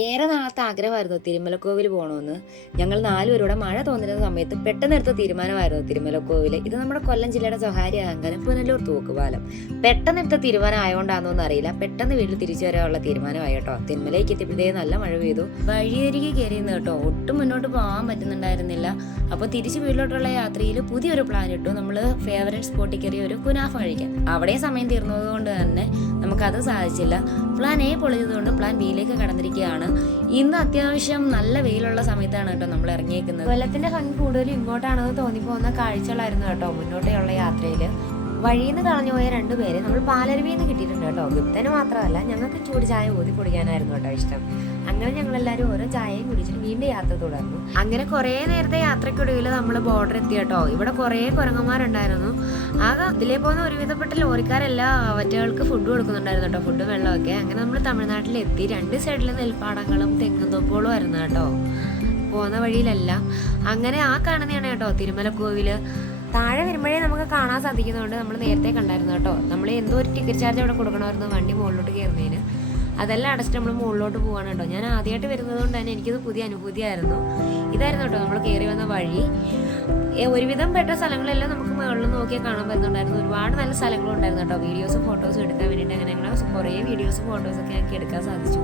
ഏറെ നാളത്തെ ആഗ്രഹമായിരുന്നു തിരുമലക്കോവിൽ പോകണമെന്ന്. ഞങ്ങൾ 4 പേരുടെ മഴ തോന്നിരുന്ന സമയത്ത് പെട്ടെന്നെടുത്ത തീരുമാനമായിരുന്നു തിരുമലക്കോവിൽ. ഇത് നമ്മുടെ കൊല്ലം ജില്ലയുടെ സ്വകാര്യ അങ്കനം പുനലൂർ തൂക്കുപാലം. പെട്ടെന്നെടുത്ത തീരുമാനം ആയതുകൊണ്ടാണെന്നൊന്നും അറിയില്ല, പെട്ടെന്ന് വീട്ടിൽ തിരിച്ചു വരാനുള്ള തീരുമാനമായി കേട്ടോ. തിരുമലയ്ക്ക് എത്തിയപ്പോഴത്തേക്ക് നല്ല മഴ പെയ്തു. വഴിയരികെ കയറിയെന്ന് കേട്ടോ, ഒട്ടും മുന്നോട്ട് പോകാൻ പറ്റുന്നുണ്ടായിരുന്നില്ല. അപ്പോൾ തിരിച്ച് വീട്ടിലോട്ടുള്ള യാത്രയിൽ പുതിയൊരു പ്ലാൻ ഇട്ടു. നമ്മൾ ഫേവറേറ്റ് സ്പോട്ടിൽ കയറി ഒരു കുനാഫ കഴിക്കാം. അവിടെ സമയം തീർന്നത് കൊണ്ട് തന്നെ നമുക്കത് സാധിച്ചില്ല. പ്ലാൻ എ പൊളിഞ്ഞതുകൊണ്ട് പ്ലാൻ ബിയിലേക്ക് കടന്നിരിക്കുകയാണ്. ഇന്ന് അത്യാവശ്യം നല്ല വെയിലുള്ള സമയത്താണ് കേട്ടോ നമ്മൾ ഇറങ്ങിയേക്കുന്നത്. കൊല്ലത്തിന്റെ ഭംഗി കൂടുതലും ഇങ്ങോട്ടാണെന്ന് തോന്നിപ്പോകുന്ന കാഴ്ചകളായിരുന്നു കേട്ടോ മുന്നോട്ടുള്ള യാത്രയിൽ. വഴിയിൽ നിന്ന് കളഞ്ഞുപോയ 2 പേരെ നമ്മൾ പാലരുവിയിൽ നിന്ന് കിട്ടിയിട്ടുണ്ട് കേട്ടോ. ഗുപ്തന് മാത്രമല്ല, ഞങ്ങൾക്ക് ചൂട് ചായ ഊതി കുടിക്കാനായിരുന്നു കേട്ടോ ഇഷ്ടം. അങ്ങനെ ഞങ്ങളെല്ലാവരും ഓരോ ചായയും കുടിച്ചിട്ട് വീണ്ടും യാത്ര തുടർന്നു. അങ്ങനെ കുറേ നേരത്തെ യാത്രയ്ക്കൊടുവിൽ നമ്മൾ ബോർഡർ എത്തി കേട്ടോ. ഇവിടെ കുറേ കുരങ്ങന്മാരുണ്ടായിരുന്നു. ആകെ ഇതിലേ പോകുന്ന ഒരുവിധപ്പെട്ട ലോറിക്കാരെല്ലാം അവറ്റകൾക്ക് ഫുഡ് കൊടുക്കുന്നുണ്ടായിരുന്നു കേട്ടോ, ഫുഡും വെള്ളമൊക്കെ. അങ്ങനെ നമ്മൾ തമിഴ്നാട്ടിലെത്തി. 2 സൈഡിൽ നെൽപ്പാടങ്ങളും തെങ്ങും തോപ്പുകളും ആയിരുന്നു കേട്ടോ പോകുന്ന വഴിയിലെല്ലാം. അങ്ങനെ ആ കാണുന്നതാണ് കേട്ടോ തിരുമലക്കോവില്. താഴെ വരുമ്പോഴേ നമുക്ക് കാണാൻ സാധിക്കുന്നതുകൊണ്ട് നമ്മൾ നേരത്തെ കണ്ടായിരുന്നു കേട്ടോ. നമ്മൾ എന്തോ ഒരു ടിക്കറ്റ് ചാർജ് അവിടെ കൊടുക്കണമായിരുന്നു വണ്ടി മുകളിലോട്ട് കയറുന്നതിന്. അതെല്ലാം അടച്ചിട്ട് നമ്മൾ മുകളിലോട്ട് പോവാണ് കേട്ടോ. ഞാൻ ആദ്യമായിട്ട് വരുന്നത് കൊണ്ട് തന്നെ എനിക്കിത് പുതിയ അനുഭൂതിയായിരുന്നു. ഇതായിരുന്നു കേട്ടോ നമ്മൾ കയറി വന്ന വഴി. ഒരുവിധം പെട്ട സ്ഥലങ്ങളെല്ലാം നമുക്ക് മുകളിൽ നോക്കിയാൽ കാണാൻ പറ്റുന്നുണ്ടായിരുന്നു. ഒരുപാട് നല്ല സ്ഥലങ്ങളുണ്ടായിരുന്നു കേട്ടോ വീഡിയോസും ഫോട്ടോസും എടുക്കാൻ വേണ്ടിയിട്ട്. അങ്ങനെ ഞങ്ങൾ കുറേ വീഡിയോസും ഫോട്ടോസൊക്കെ ഞങ്ങൾക്ക് എടുക്കാൻ സാധിച്ചു.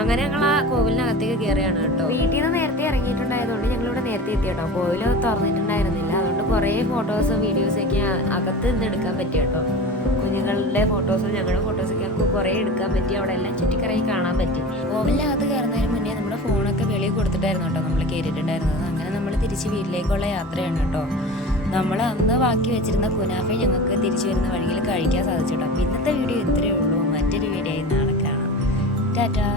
അങ്ങനെ ഞങ്ങൾ ആ കോവിലിനകത്തേക്ക് കയറിയാണ് കേട്ടോ. വീട്ടിൽ നിന്ന് നേരത്തെ ഇറങ്ങിയിട്ടുണ്ടായതുകൊണ്ട് ഞങ്ങളിവിടെ നേരത്തെ എത്തി കേട്ടോ. കോവിൽ തുറന്നിട്ടുണ്ടായിരുന്നില്ല, അതുകൊണ്ട് കുറേ ഫോട്ടോസും വീഡിയോസൊക്കെ അകത്ത് നിന്ന് എടുക്കാൻ പറ്റി കേട്ടോ. കുഞ്ഞുങ്ങളുടെ ഫോട്ടോസും ഞങ്ങളുടെ ഫോട്ടോസൊക്കെ ഞങ്ങൾക്ക് കുറേ എടുക്കാൻ പറ്റി. അവിടെ എല്ലാം ചുറ്റിക്കറങ്ങി കാണാൻ പറ്റി. കോവിലിനകത്ത് കയറുന്നതിന് മുന്നേ നമ്മുടെ ഫോണൊക്കെ വെളിയിൽ കൊടുത്തിട്ടായിരുന്നു കേട്ടോ നമ്മൾ കയറിയിട്ടുണ്ടായിരുന്നത്. അങ്ങനെ നമ്മൾ തിരിച്ച് വീട്ടിലേക്കുള്ള യാത്രയാണ് കേട്ടോ. നമ്മൾ അന്ന് ബാക്കി വെച്ചിരുന്ന കുനാഫ ഞങ്ങൾക്ക് തിരിച്ചു വരുന്ന വഴിയിൽ കഴിക്കാൻ സാധിച്ചു കേട്ടോ. അപ്പോൾ ഇന്നത്തെ വീഡിയോ ഇത്രയേ ഉള്ളൂ. മറ്റൊരു വീഡിയോയിൽ നാളെ കാണാം. ടാറ്റാ.